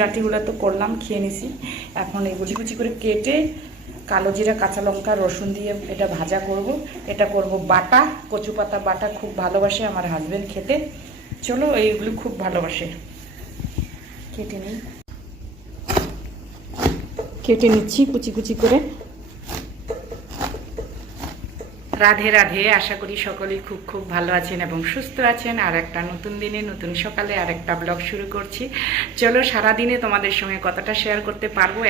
ডাঁটিগুলো তো করলাম, খেয়ে নিছি। এখন এই কুচি কুচি করে কেটে কালো জিরা, কাঁচা লঙ্কা, রসুন দিয়ে এটা ভাজা করব। এটা করব বাটা, কচু পাতা বাটা খুব ভালোবাসে আমার হাজবেন্ড খেতে। চলো, এইগুলো খুব ভালোবাসে। কেটে নিচ্ছি কুচি কুচি করে। রাধে রাধে, আশা করি সকলেই খুব খুব ভালো আছেন এবং সুস্থ আছেন। আর একটা নতুন দিনে নতুন সকালে আর একটা ব্লগ শুরু করছি। চলো, সারাদিনে তোমাদের সঙ্গে কতটা শেয়ার করতে পারবো।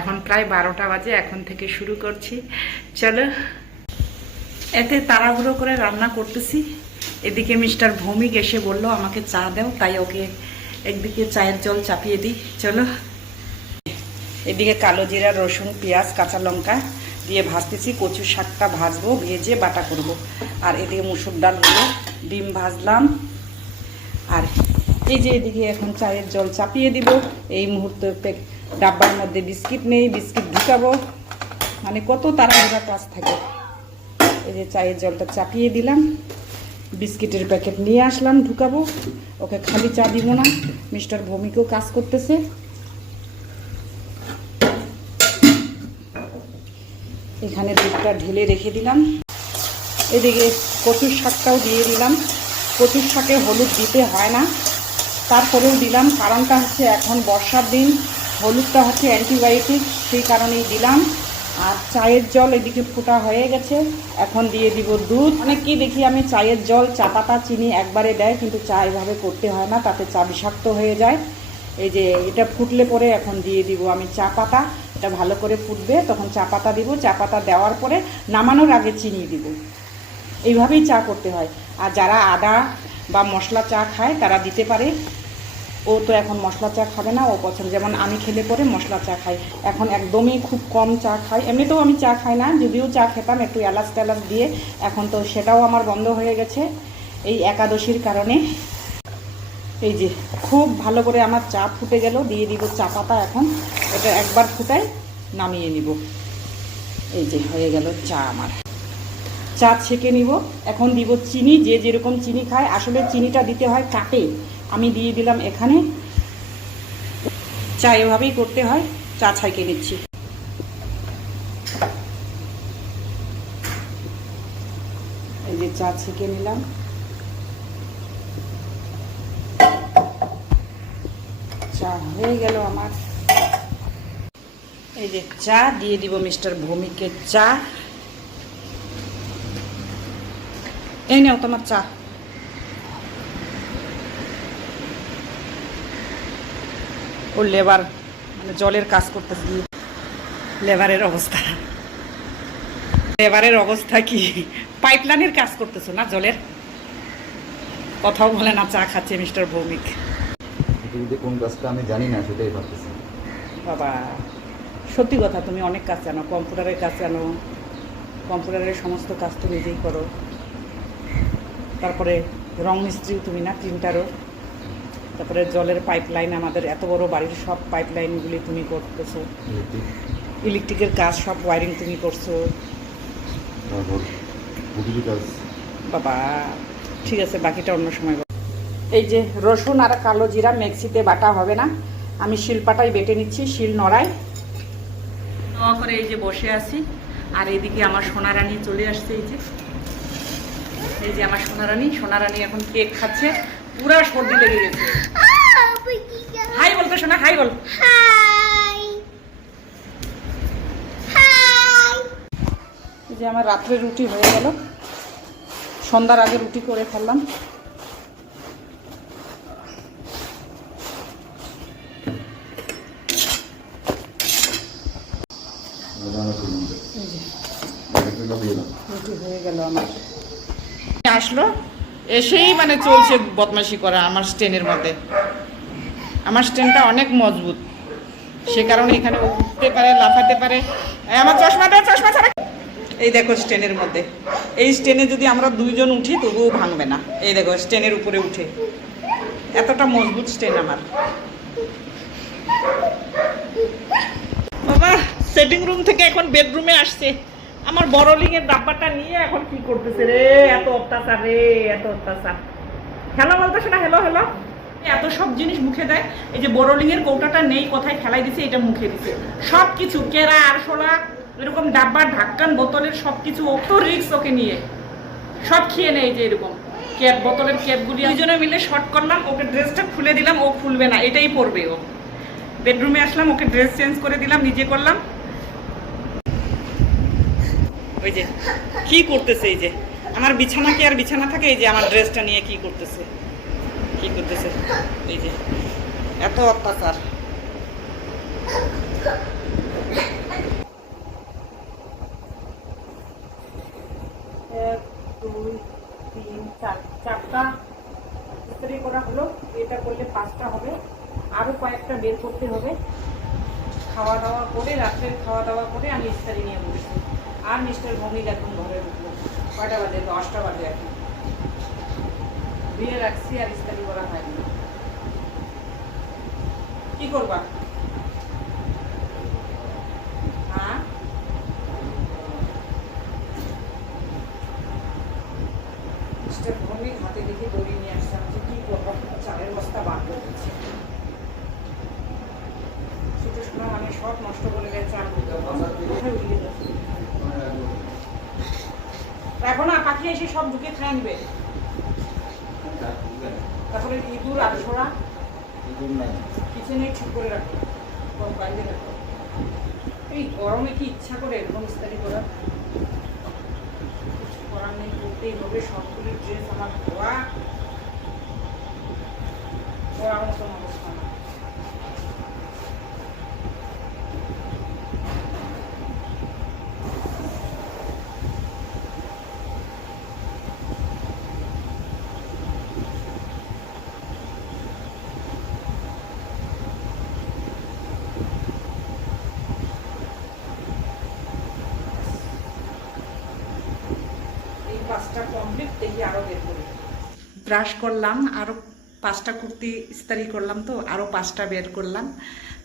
এখন প্রায় 12টা বাজে, এখন থেকে শুরু করছি। চলো, এতে তাড়াহুড়ো করে রান্না করতেছি। এদিকে মিস্টার ভৌমিক এসে বলল আমাকে চা দাও, তাই ওকে একদিকে চায়ের জল চাপিয়ে দিই। চলো, এদিকে কালো জিরা, রসুন, পেঁয়াজ, কাঁচা লঙ্কা দিয়ে ভাজতেছি। কচু শাকটা ভাজবো, ভেজে বাটা করব। আর এদিকে মুসুর ডাল হলো, ডিম ভাজলাম। আর এই যে এদিকে এখন চায়ের জল চাপিয়ে দিব। এই মুহূর্তে ডাব্বার মধ্যে বিস্কিট নেই, বিস্কিট ঢুকাবো। মানে কত তাড়াহুড়া কাজ থাকে। এই যে চায়ের জলটা চাপিয়ে দিলাম, বিস্কিটের প্যাকেট নিয়ে আসলাম, ঢুকাবো। ওকে খালি চা দিব না, মিস্টার ভৌমিকও কাজ করতেছে। এখানে দুধটা ঢেলে রেখে দিলাম। এদিকে কচুর শাকটাও দিয়ে দিলাম। কচুর শাকে হলুদ দিতে হয় না, তারপরেও দিলাম। কারণটা হচ্ছে এখন বর্ষার দিন, হলুদটা হচ্ছে অ্যান্টিবায়োটিক, সেই কারণেই দিলাম। আর চায়ের জল এদিকে ফোটা হয়ে গেছে, এখন দিয়ে দিব দুধ। অনেককেই দেখি আমি চায়ের জল, চা পাতা, চিনি একবারে দেয়, কিন্তু চা এভাবে করতে হয় না, তাতে চা বিষাক্ত হয়ে যায়। এই যে এটা ফুটলে পরে এখন দিয়ে দিব আমি চা পাতা। এটা ভালো করে ফুটবে, তখন চা পাতা দিব। চা পাতা দেওয়ার পরে নামানোর আগে চিনি দিব। এইভাবেই চা করতে হয়। আর যারা আদা বা মশলা চা খায় তারা দিতে পারে। ও তো এখন মশলা চা খাবে না, ও পছন্দ। যেমন আমি খেলে পরে মশলা চা খাই, এখন একদমই খুব কম চা খাই। এমনিতেও আমি চা খাই না, যদিও চা খেতাম একটু এলাচ টেলাচ দিয়ে, এখন তো সেটাও আমার বন্ধ হয়ে গেছে এই একাদশীর কারণে। এই যে খুব ভালো করে আমার চা ফুটে গেল, দিয়ে দিব চা পাতা। এখন এটা একবার ফুটাই নামিয়ে নিব। এই যে হয়ে গেল চা আমার। চা ছেঁকে নিব। এখন দিব চিনি, যে যেরকম চিনি খায়। আসলে চিনিটা দিতে হয় কাপে, আমি দিয়ে দিলাম এখানে। চা এভাবেই করতে হয়। চা ছাইকে নিচ্ছি। এই যে চা ছেঁকে নিলাম। চা হয়ে গেল আমার। এই যে চা দিয়ে দিব মিস্টার ভৌমিকের চা। এই নাও তোমার চা। ও লেবার, মানে জলের কাজ করতে গিয়ে লেবারের অবস্থা কি, পাইপলাইনের কাজ করতেছো না, জলের কথাও বলে না, চা খাচ্ছে মিস্টার ভৌমিক। কোন কাজটা আমি জানি না, সেটাই ভাবতেছি। বাবা, সত্যি কথা, তুমি অনেক কাজ জানো। কম্পিউটারের কাজ জানো, কম্পিউটারের সমস্ত কাজ তো নিজেই করো। তারপরে রং মিস্ত্রিও তুমি না, প্রিন্টারও। তারপরে জলের পাইপলাইন, আমাদের এত বড় বাড়ির সব পাইপলাইনগুলি তুমি করতেছো। ইলেকট্রিকের কাজ সব ওয়ারিং তুমি করছো। বাবা, ঠিক আছে, বাকিটা অন্য সময়। এই যে রসুন আর কালো জিরা মিক্সিতে বাটা হবে না, আমি শিলপাটাই বেটে নিচ্ছি, শিল নড়াই করে। এই যে বসে আছি। আর এইদিকে আমার সোনারানী চলে আসছে। এই যে আমার সোনারানী এখন কেক খাচ্ছে। পুরা সর্দি লেগে গেছে। হাই বলতো শোনা, হাই বল। এই যে আমার রাত্রে রুটি হয়ে গেল, সন্ধ্যার আগে রুটি করে ফেললাম। রুটি হয়ে গেল আমার। আসলো, এসেই মানে চলছে বদমাশি করা আমার স্টেনের মধ্যে। আমার স্টেনটা অনেক মজবুত, সে কারণে এখানে উঠতে পারে, লাফাতে পারে। আমার চশমাটা, চশমা ছাড়া। এই দেখো স্টেনের মধ্যে, এই স্টেনে যদি আমরা দুইজন উঠি তবুও ভাঙবে না। এই দেখো স্টেনের উপরে উঠে, এতটা মজবুত স্টেন আমার। বাবা সেটিং রুম থেকে এখন বেডরুমে আসছে। আমার বড়লিংয়ের ডাব্বাটা নিয়ে এখন কি করতেছে রে, এত অত্যাচার রে, এত অত্যাচার। হ্যালো বলতেছে না, হ্যালো হ্যালো এত সব জিনিস মুখে দেয়। এই যে বোরোলিং এর কৌটাটা নেই, কোথায় ফেলাই দিছে, এটা মুখে দিছে। সব কিছু কেরা আরশোলা এরকম ডাব্বা ঢাক্কান বোতলের সব কিছু অত রিস্ক ওকে নিয়ে সব খেয়ে নেয়। যে এরকম ক্যাপ বোতলের ক্যাপগুলি দুজনে মিলে শর্ট করলাম, ওকে ড্রেসটা খুলে দিলাম, ও খুলবে না, এটাই পরবে ও। বেডরুমে আসলাম, ওকে ড্রেস চেঞ্জ করে দিলাম, নিজে করলাম। ওই যে কি করতেছে, এই যে আমার বিছানা কি আর বিছানা থাকে, এই যে আমার ড্রেসটা নিয়ে কি করতেছে এই যে এত অত্যাচার। 1 2 3 4 চারটা ইস্ত্রি করা হলো। এটা করলে 5টা হবে, আরো কয়েকটা বের করতে হবে। খাওয়া দাওয়া করে, রাত্রের খাওয়া দাওয়া করে আমি ইস্ত্রি নিয়ে বসছি। আর মিস্টার ভৌমিক এখন ঘরে ঢুকলো। কয়টা বাজে? 10টা বাজে। এখন দিয়ে রাখছি, আর ইস্ত্রি করা হয়নি। কি করবা? হ্যাঁ, মিস্টার ভৌমিক হাতে দেখে দড়ি নিয়ে আসছে। আমি কি করবো, চালের বস্তা বার করে দিচ্ছে। ছোট সোনা মানে সব নষ্ট করে গেছে। এখন না পাখি এসে সব ঢুকে খায় নেবে। তারপরে ইঁদুর আরশোলা কিচেনে ঠিক করে রাখো, বাইরে রাখো। এই গরমে কি ইচ্ছা করে এরকম ইস্তারি করার? কিছু করার নেই, করতেই হবে। সবগুলি ড্রেস আমার ধোয়ার মতন অবস্থা না। পাঁচটা কমপ্লিট, দেখি আরো বের করি। ব্রাশ করলাম, আরো 5টা কুর্তি ইস্তারি করলাম, তো আরো 5টা বের করলাম।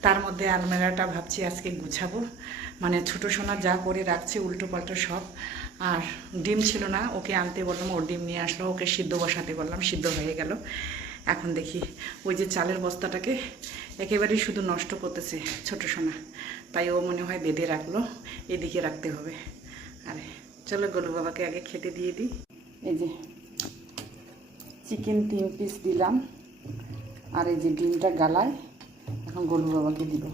তার মধ্যে আলমেরাটা ভাবছি আজকে গুছাবো। মানে ছোট সোনা যা করে রাখছে উল্টো পাল্টো সব। আর ডিম ছিল না, ওকে আনতে বললাম, ওর ডিম নিয়ে আসলো। ওকে সিদ্ধ বসাতে বললাম, সিদ্ধ হয়ে গেল। এখন দেখি ওই যে চালের বস্তাটাকে একেবারেই শুধু নষ্ট করতেছে ছোট সোনা, তাই ও মনে হয় বেঁধে রাখলো, এদিকে রাখতে হবে। আরে চলো গোলু বাবাকে আগে খেতে দিয়ে দিই। এই যে চিকেন 3 পিস দিলাম, আর এই যে ডিমটা গালায়। এখন গোলু বাবাকে দিব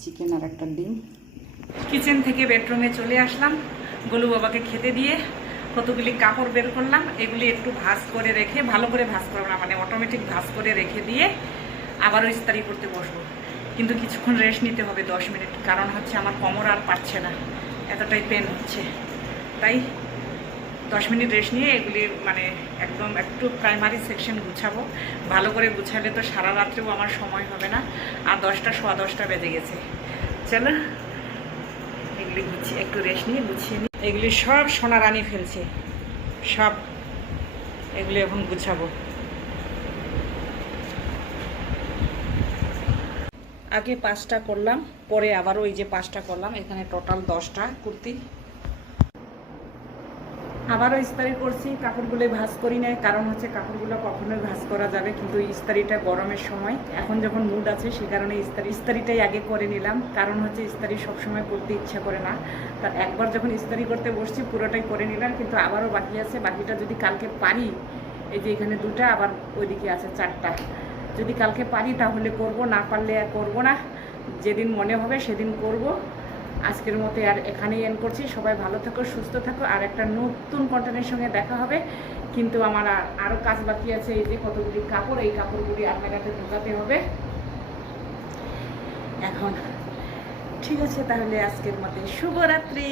চিকেন আর একটা ডিম। কিচেন থেকে বেডরুমে চলে আসলাম, গোলু বাবাকে খেতে দিয়ে কতগুলি কাপড় বের করলাম। এগুলি একটু ভাঁজ করে রেখে, ভালো করে ভাঁজ করবো না, মানে অটোমেটিক ভাঁজ করে রেখে দিয়ে আবারও ইস্তারি করতে বসবো। কিন্তু কিছুক্ষণ রেস্ট নিতে হবে 10 মিনিট, কারণ হচ্ছে আমার কোমর আর পারছে না, এতটাই পেন হচ্ছে। তাই 10 মিনিট রেস্ট নিয়ে এগুলি মানে একদম একটু প্রাইমারি সেকশন গুছাবো। ভালো করে গুছালে তো সারা রাত্রেও আমার সময় হবে না। আর 10টা সোয়া 10টা বেজে গেছে। চলো এগুলি গুছিয়ে একটু রেস্ট নিয়ে গুছিয়ে নিই। এগুলি সব সোনা রানী ফেলছে, সব এগুলি এখন গুছাবো। আগে 5টা করলাম, পরে আবারও এই যে 5টা করলাম। এখানে টোটাল 10টা কুর্তি। আবারও ইস্তারি করছি, কাপড়গুলো ভাঁজ করি নাই, কারণ হচ্ছে কাপড়গুলো কখনোই ভাঁজ করা যাবে, কিন্তু ইস্তারিটা গরমের সময় এখন যখন মুড আছে সে কারণে ইস্তারিটাই আগে করে নিলাম। কারণ হচ্ছে ইস্তারি সবসময় করতে ইচ্ছা করে না, তার একবার যখন ইস্তারি করতে বসছি পুরোটাই করে নিলাম। কিন্তু আবারও বাকি আছে, বাকিটা যদি কালকে পারি, এই যে এখানে 2টা, আবার ওইদিকে আছে 4টা, যদি কালকে পারি তাহলে করব, না পারলে আর করবো না। যেদিন মনে হবে সেদিন করব। আজকের মতো আর এখানেই এন্ড করছি। সবাই ভালো থাকো, সুস্থ থাকো, আর একটা নতুন কন্টেন্টের সঙ্গে দেখা হবে। কিন্তু আমার আরও কাজ বাকি আছে। এই যে কতগুলি কাপড়, এই কাপড়গুলি আলমারিতে ঢোকাতে হবে এখন। ঠিক আছে, তাহলে আজকের মতো শুভরাত্রি।